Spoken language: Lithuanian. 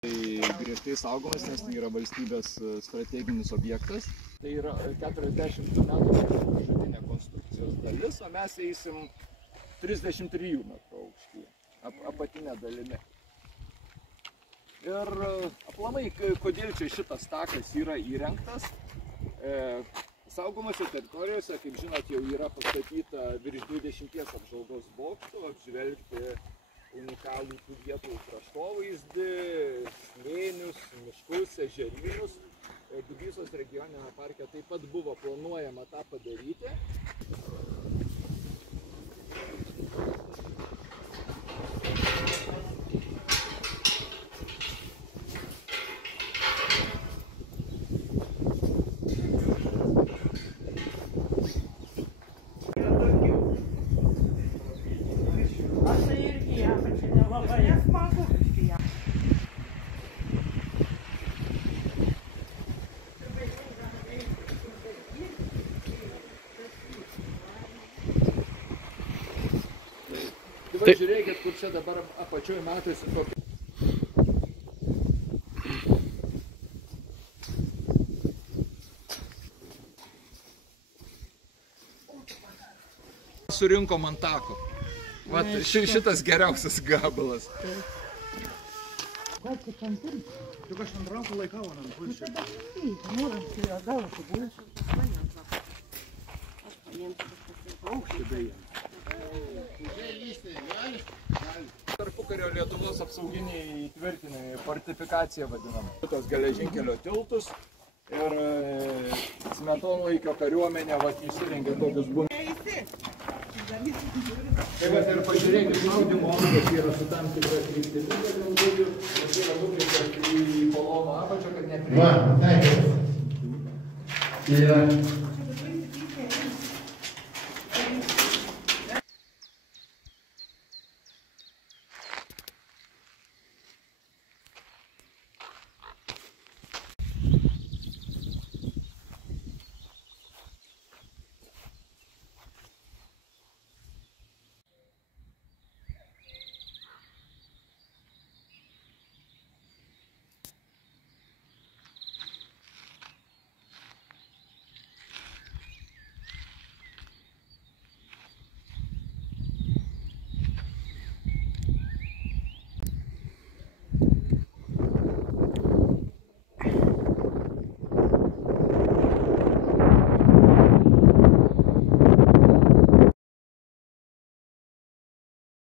Griežtai saugomas, nes tai yra valstybės strateginis objektas. Tai yra 40 metrų pažadinė konstrukcijos dalis, o mes eisim 33 metrų aukštyje, apatinė dalimi. Ir aplamai, kodėl čia šitas takas yra įrengtas, saugomose teritorijose, kaip žinot, jau yra pastatyta virš 20 apžvalgos bokštų, apžvelgti unikalų tų vietų kraštovaizdį, slėnius, miškus, ežerynus. Dubysos regioninėme parke taip pat buvo planuojama tą padaryti. Tai žiūrėkit, kur čia dabar apačioje matosi tokia. Surinkom ant tako. Vat šitas geriausias gabalas. Gal tu tam turi? Juk aš ant rankų laikau ant pulšio. Norim, tai gal tu būsi. Aš paimsiu aukštį beje. Tarpukario Lietuvos apsauginiai įtvirtinimai, fortifikacija vadinama. Šitos geležinkelio tiltus ir Smetonlaikio kariuomenė įsirengė tokius bunkerius. Tai vat ir pažiūrėkit, šaudymo angos yra su tam tikra kryptimi, bet yra nukreiptas į kolono apačią, kad nepriešintų.